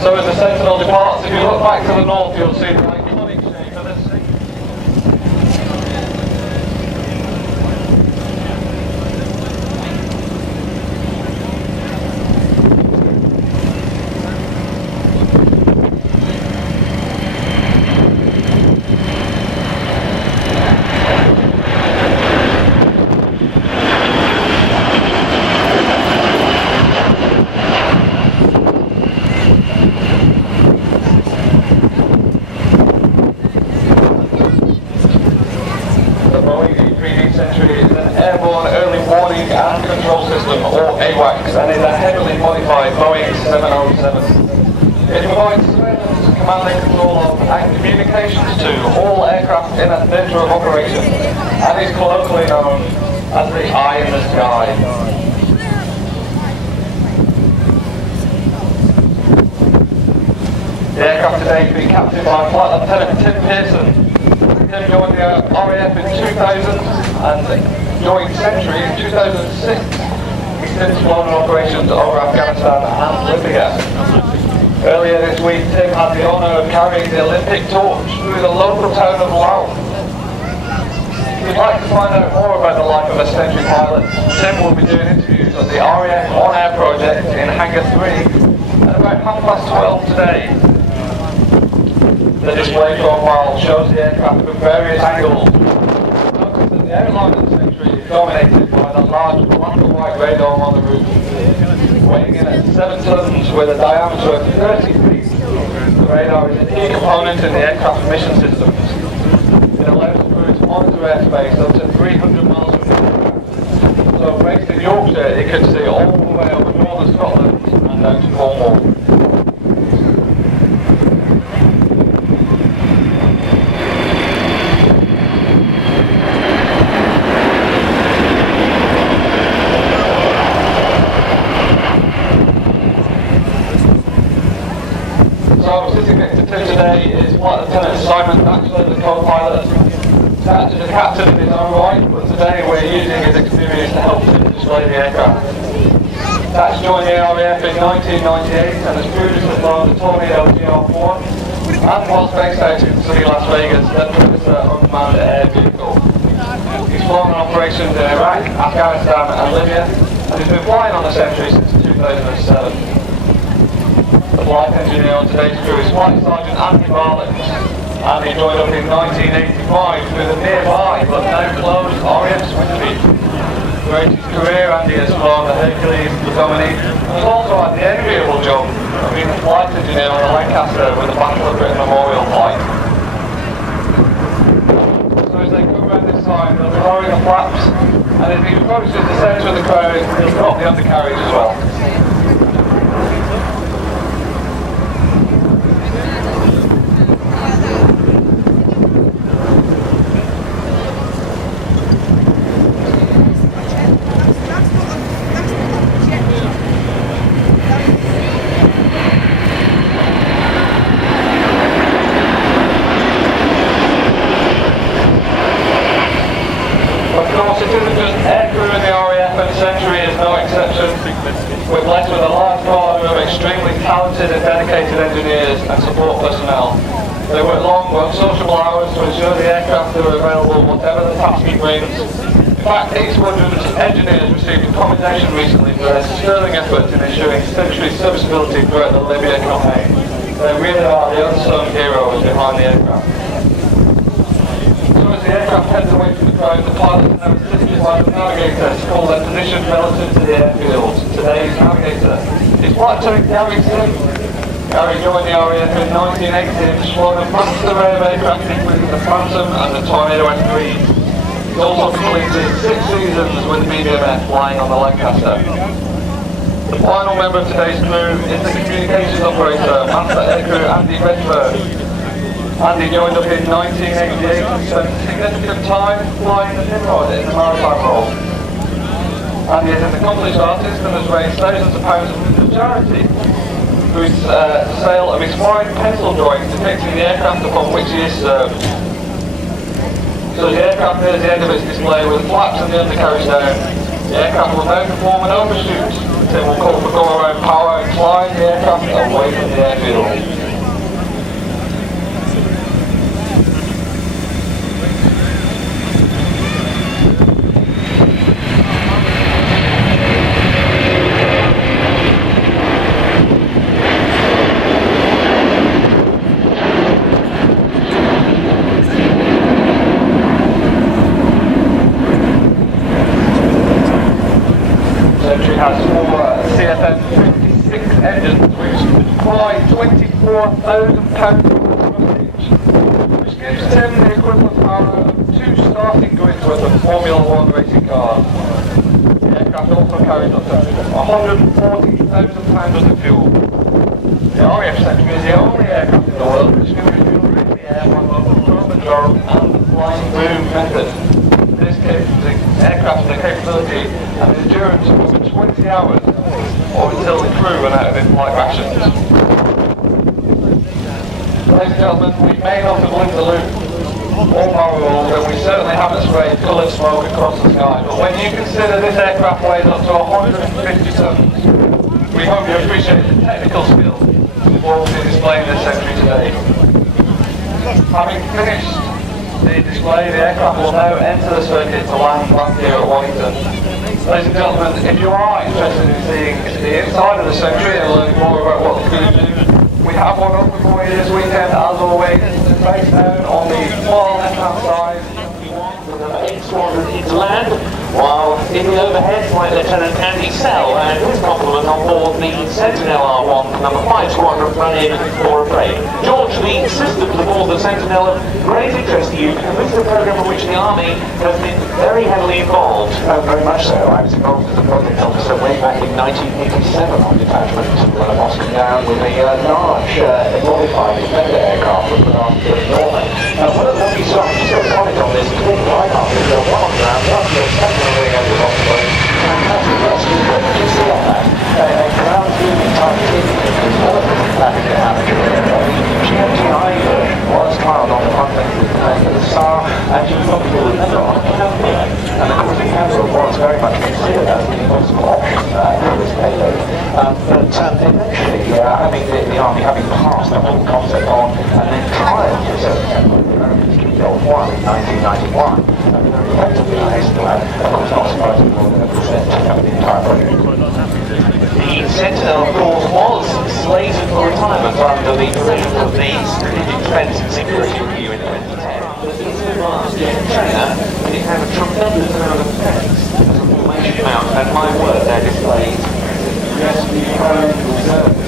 So as the Sentinel departs, if you look back to the north, you'll see the iconic shape of this thing. Early warning and control system, or AWACS, and is a heavily modified Boeing 707. It provides surveillance, command and control of, and communications to all aircraft in a theatre of operation, and is colloquially known as the eye in the sky. The aircraft today has been captained by Flight Lieutenant Tim Pearson. Tim joined the RAF in 2000 and joined Century in 2006. He's since flown operations over Afghanistan and Libya. Earlier this week, Tim had the honour of carrying the Olympic torch through the local town of Laos. If you'd like to find out more about the life of a Century pilot, Tim will be doing interviews at the RAF On-Air project in Hangar 3 at about 12:30 today. The display profile shows the aircraft from various angles. Notice that the airline of the Century is dominated by the large black and white radar on the roof. Weighing in at 7 tons with a diameter of 30 feet, the radar is a key component in the aircraft mission systems. It allows the crew to monitor airspace up to 300 miles from the aircraft. So based in Yorkshire, it can see all the way over northern Scotland and down to Cornwall. Today is Flight Lieutenant Simon Batchelor, the co-pilot. That is a captain in his own right, but today we're using his experience to help him display the aircraft. That's joined the RAF in 1998 and has previously flown the Tornado GR4 and whilst based out in sunny Las Vegas, then produced an unmanned air vehicle. He's flown operations in Iraq, Afghanistan and Libya, and he's been flying on the Sentry since 2007. The flight engineer on today's crew is Flight Sergeant Andy Bartlett, and he joined up in 1985 through the nearby but now closed RAF Swinby. Throughout his career, Andy has flown the Hercules, the Dominique, and has also had the enviable job of being the flight engineer on the Lancaster with the Battle of Britain Memorial flight. So as they come around this time, they'll be lowering the flaps, and as he approaches the centre of the crowd, he'll drop the undercarriage as well. We're blessed with a large guard of extremely talented and dedicated engineers and support personnel. They work long, unsociable hours to ensure the aircraft are available whatever the task it brings. In fact, each squadron's engineers received a commendation recently for their sterling efforts in ensuring Sentry's serviceability throughout the Libya campaign. They really are the unsung heroes behind the aircraft. So as the aircraft heads away from the crowd, the pilots are now assisted by the navigator to call their position relative to the airfield. Today's navigator is Flight Lieutenant Gary Sim. Gary joined the RAF in 1980 and has flown a vast array of aircraft including the Phantom and the Tornado S3. He's also completed 6 seasons with the BBMF flying on the Lancaster. The final member of today's crew is the communications operator, Master Aircrew Andy Redford. Andy joined up in 1988 and spent significant time flying the Nimrod in the maritime role. Andy is an accomplished artist and has raised thousands of pounds for charity through his sale of his fine pencil drawings depicting the aircraft upon which he is served. So the aircraft nears the end of its display with the flaps and the undercarriage down. The aircraft will now perform an overshoot. It will call for go-around power and climb the aircraft away from the airfield. Has 4 CFM56 engines which fly 24,000 pounds of each, which gives him the equivalent power of 2 starting grids worth of Formula 1 racing cars. The aircraft also carries up to 140,000 pounds of fuel. The RAF Sentry is the only aircraft in the world which can refuel in the air by both the turbojog and the flying boom method. This gives the aircraft the capability and endurance of over 20 hours, or until the crew run out of in-flight rations. Ladies and gentlemen, we may not have lived the loop or Marvel, but we certainly haven't sprayed coloured smoke across the sky. But when you consider this aircraft weighs up to 150 tons, we hope you appreciate the technical skill involved in displaying this Sentry today. Having finished the display, the aircraft will now enter the circuit to land back here at Waddington. Ladies and gentlemen, if you are interested in seeing the inside of the Sentry and learning more about what the crew do, we have one open for you this weekend, as always, based down on the far left-hand side. With an 8 squadron into land, while in the overhead, Flight Lieutenant Andy Sell and his complement on board the Sentinel R1 number 5 squadron run in for a freight. George, the systems aboard the Sentinel of great interest to you, because this is a program in which the Army has been very heavily involved. Very much so. I was involved as a project officer way back in 1987 on detachment Moscow down with a large modified defender aircraft that put on to the Norman. One of the lovely songs, just a comment on this, is called Right After the one on ground, one of the Sentinel going over the hospital. Fantastic rescue. What did you see on that? A ground moving type thing as well as the amateur aircraft. GMTI was tiled on the front end of the SAR, and you probably will remember on the camera. And of course the camera was very much considered as the possible option for this payload. eventually, the Army having passed the whole concept on and then trialled the R1 in 1991, very effectively, I hasten to add, of course not surprisingly, took up the entire project. The centre, of course, was slated for retirement under the provision of the Strategic Defence and Security Review in 2010. But it's a large trainer, and it had a tremendous amount of text, a formation amount, and my word, they're displayed. Yes, the reserve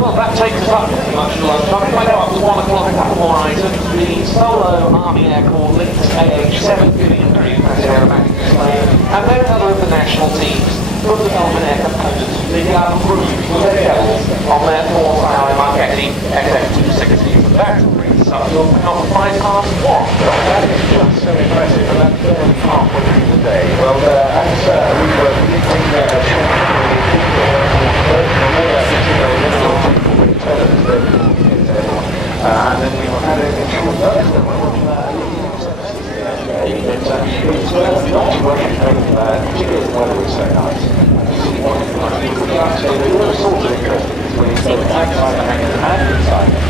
well, that takes us up pretty much to lunchtime. If I go up to 1 o'clock, a couple more items. The Solo Army Air Corps Lynx AH-7 giving a very impressive aerobatic display. And then another of the national teams from the development air components, the Rouge Red Devils on their 4-hour Marchetti XF260. That's pretty subtle. Not 5 past 1. That is just so impressive, and that's barely halfway through the day. Well, as we were predicting, and then we were having a short notice that we're not rushing particularly the weather was so nice. So there were all sorts of interesting things when you spend outside the hangar and inside.